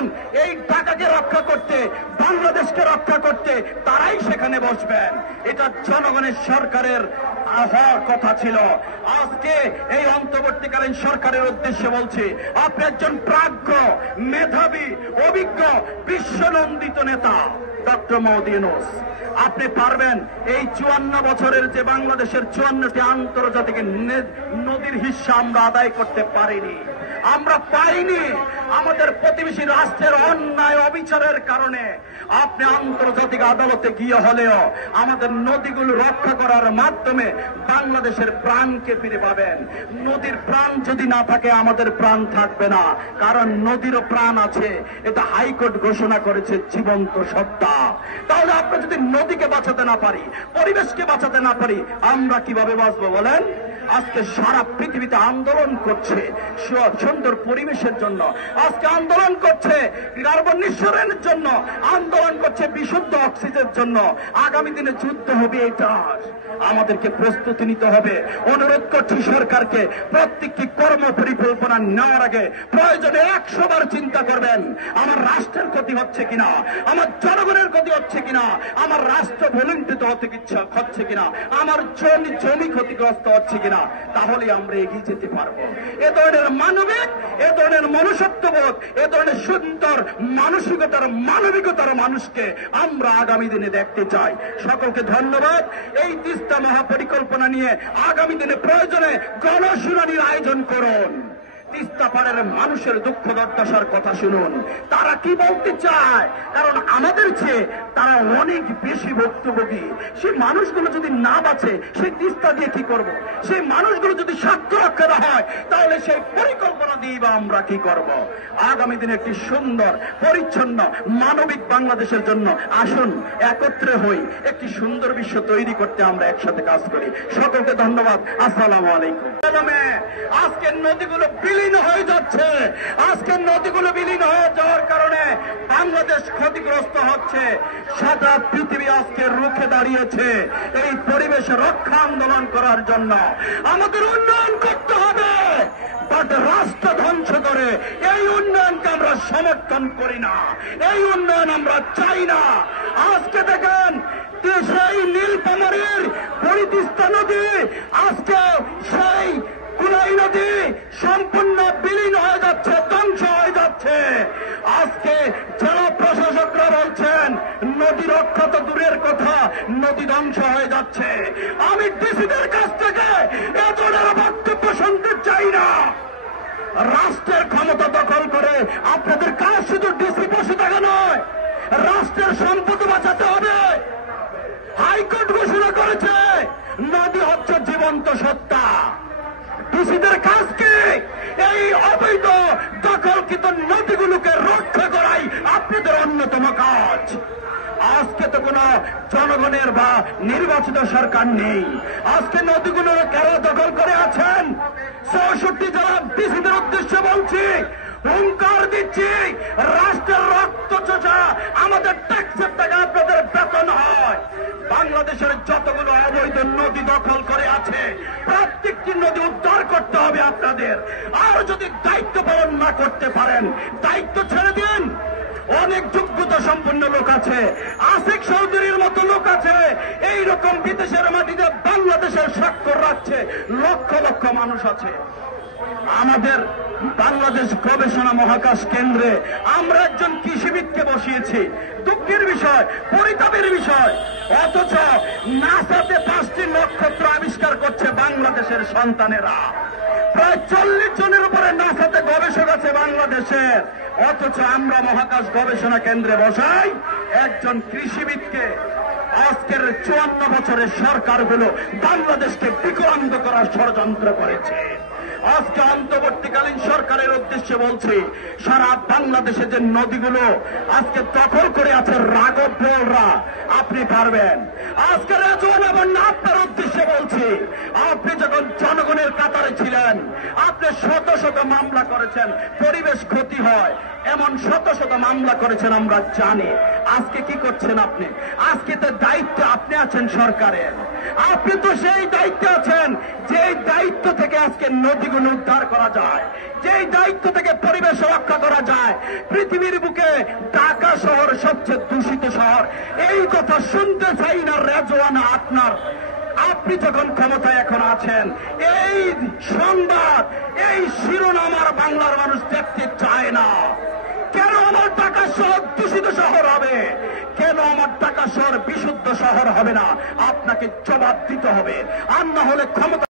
কারণ এই ঢাকাকে রক্ষা করতে, বাংলাদেশকে রক্ষা করতে তারাই সেখানে বসবেন। এটা জনগণের সরকারের হওয়ার কথা ছিল। আজকে এই অন্তর্বর্তীকালীন সরকারের উদ্দেশ্যে বলছি, আপনি একজন প্রাজ্ঞ, মেধাবী, অভিজ্ঞ, বিশ্বনন্দিত নেতা ডক্টর মোহাম্মদ ইউনূস। আপনি পারবেন এই 54 বছরের যে বাংলাদেশের 54টি আন্তর্জাতিক নদীর হিস্সা আমরা আদায় করতে পারিনি, আমরা পাইনি। আমাদের প্রতিবেশী রাষ্ট্রের অন্যায় অবিচারের কারণে আপনি আন্তর্জাতিক আদালতে গিয়ে হলেও আমাদের নদীগুলো রক্ষা করার মাধ্যমে বাংলাদেশের প্রাণকে ফিরে পাবেন। নদীর প্রাণ যদি না থাকে আমাদের প্রাণ থাকবে না, কারণ নদীরও প্রাণ আছে। এটা হাইকোর্ট ঘোষণা করেছে জীবন্ত সত্তা। তাহলে আমরা যদি নদীকে বাঁচাতে না পারি, পরিবেশকে বাঁচাতে না পারি, আমরা কিভাবে বাঁচবো বলেন? আজকে সারা পৃথিবীতে আন্দোলন করছে সুন্দর পরিবেশের জন্য, আজকে আন্দোলন করছে কার্বন নিঃসরণের জন্য, আন্দোলন করছে বিশুদ্ধ অক্সিজেনের জন্য। আগামী দিনে যুদ্ধ হবে, এটা আমাদেরকে প্রস্তুতি নিতে হবে। অনুরোধ করছি সরকারকে, প্রত্যেকটি কর্ম পরিকল্পনা নেওয়ার আগে প্রয়োজনে 100 বার চিন্তা করবেন, আমার রাষ্ট্রের ক্ষতি হচ্ছে কিনা, আমার জনগণের ক্ষতি হচ্ছে কিনা, আমার রাষ্ট্র ভুলুণ্ঠিত হচ্ছে কিনা, আমার জমি ক্ষতিগ্রস্ত হচ্ছে কিনা। তাহলে আমরা এগিয়ে যেতে পারবো। এ ধরনের মানবিক, এ ধরনের মনুষ্যত্ববোধ, এ ধরনের সুন্দর মানবিকতার মানুষকে আমরা আগামী দিনে দেখতে চাই। সকলকে ধন্যবাদ। এই তিস্তা মহাপরিকল্পনা নিয়ে আগামী দিনে প্রয়োজনে গণশুনানির আয়োজন করুন। তিস্তা পাড়ের মানুষের দুঃখ দুর্দশার কথা শুনুন, তারা কি বলতে চায়, কারণ আমাদের চেয়ে তারা অনেক বেশি ভুক্তভোগী। সেই মানুষগুলো যদি না বাঁচে, সেই তিস্তা দিয়ে কি করব? সেই মানুষগুলো যদি স্বার্থ রক্ষা না হয়, তাহলে সেই পরিকল্পনা দিয়ে বা আমরা কি করব? আগামী দিনে একটি সুন্দর, পরিচ্ছন্ন, মানবিক বাংলাদেশের জন্য আসুন একত্রে হই, একটি সুন্দর বিশ্ব তৈরি করতে আমরা একসাথে কাজ করি। সকলকে ধন্যবাদ। আসসালামু আলাইকুম। আজকে নদীগুলো বিলীন হয়ে যাচ্ছে, আজকে নদীগুলো বিলীন হয়ে যাওয়ার কারণে বাংলাদেশ ক্ষতিগ্রস্ত হচ্ছে। সারা পৃথিবী আজকে রুখে দাঁড়িয়েছে এই পরিবেশ রক্ষা আন্দোলন করার জন্য। আমাদের উন্নয়ন করতে হবে, বাট রাষ্ট্র ধ্বংস করে এই উন্নয়নকে আমরা সমর্থন করি না, এই উন্নয়ন আমরা চাই না। আজকে দেখেন সেই নীলফামারীর তিস্তা নদী, আজকে সেই কুলাই নদী সম্পূর্ণ বিলীন হয়ে যাচ্ছে, ধ্বংস হয়ে যাচ্ছে। আজকে জেলা প্রশাসকরা বলছেন নদী রক্ষা তো দূরের কথা, নদী ধ্বংস হয়ে যাচ্ছে। আমি ডিসিদের কাছ থেকে এ ধরনের বক্তব্য শুনতে চাই না। রাষ্ট্রের ক্ষমতা দখল করে আপনাদের কাজ শুধু ডিসি বসে থাকা নয়, রাষ্ট্রের সম্পদ বাঁচাতে হবে। হাইকোর্ট ঘোষণা করেছে নদী হচ্ছে জীবন্ত সত্তা। ডিসিদের কাজ কি? এই অবৈধ দখলকৃত নদীগুলোকে রক্ষা করাই আপনাদের অন্যতম কাজ। আজকে তো কোন জনগণের বা নির্বাচিত সরকার নেই। আজকে নদীগুলো কারা দখল করে আছেন? 64 জেলা ডিসিদের উদ্দেশ্যে বলছি, হুঙ্কার দিচ্ছি, রাষ্ট্রের রক্ত চোষা আমাদের ট্যাক্সের টাকা আপনাদের বেতন হয়। বাংলাদেশের যতগুলো অবৈধ নদী দখল করে আছে প্রত্যেকটি নদী উদ্ধার করতে হবে আপনাদের। আর যদি দায়িত্ব পালন না করতে পারেন, দায়িত্ব ছেড়ে দিন। অনেক যোগ্যতা সম্পন্ন লোক আছে, আসিফ চৌধুরীর মতো লোক আছে, এইরকম বিদেশের মাটিতে বাংলাদেশের স্বাক্ষর রাখছে লক্ষ লক্ষ মানুষ আছে। আমাদের বাংলাদেশ গবেষণা মহাকাশ কেন্দ্রে আমরা একজন কৃষিবিদকে বসিয়েছি। দুঃখের বিষয়, পরিতাপের বিষয়, অথচ নাসাতে 5টি নক্ষত্র আবিষ্কার করছে বাংলাদেশের সন্তানেরা। প্রায় 40 জনের উপরে নাসাতে গবেষক আছে বাংলাদেশের, অথচ আমরা মহাকাশ গবেষণা কেন্দ্রে বসাই একজন কৃষিবিদকে। আজকের 54 বছরের সরকারগুলো বাংলাদেশকে বিকলাঙ্গ করার ষড়যন্ত্র করেছে। আজকে অন্তর্বর্তীকালীন সরকারের উদ্দেশ্যে বলছি, সারা বাংলাদেশে যে নদীগুলো আজকে দখল করে আছে রাঘব বোলরা, আপনি পারবেন। আজকে রেজওয়ান এবং আপনার উদ্দেশ্যে বলছি, আপনি যখন জনগণের কাতারে ছিলেন, আপনি শত শত মামলা করেছেন, পরিবেশ ক্ষতি হয়, এমন শত শত মামলা করেছেন আমরা জানি। আজকে কি করছেন আপনি? আজকে তো দায়িত্বে আপনি আছেন সরকারের, আপনি তো সেই দায়িত্বে আছেন যে দায়িত্ব থেকে আজকে নদীগুলো উদ্ধার করা যায়, যেই দায়িত্ব থেকে পরিবেশ রক্ষা করা যায়। পৃথিবীর বুকে ঢাকা শহর সবচেয়ে দূষিত শহর, এই কথা শুনতে চাই না রেজওয়ানা আপনার। আপনি যখন ক্ষমতায় এখন আছেন, এই সংবাদ, এই শিরোনাম আর বাংলার মানুষ দেখতে চায় না। কেন আমার ঢাকা শহর দূষিত শহর হবে? কেন আমার ঢাকা শহর বিশুদ্ধ শহর হবে না? আপনাকে জবাব দিতে হবে, আর না হলে ক্ষমতা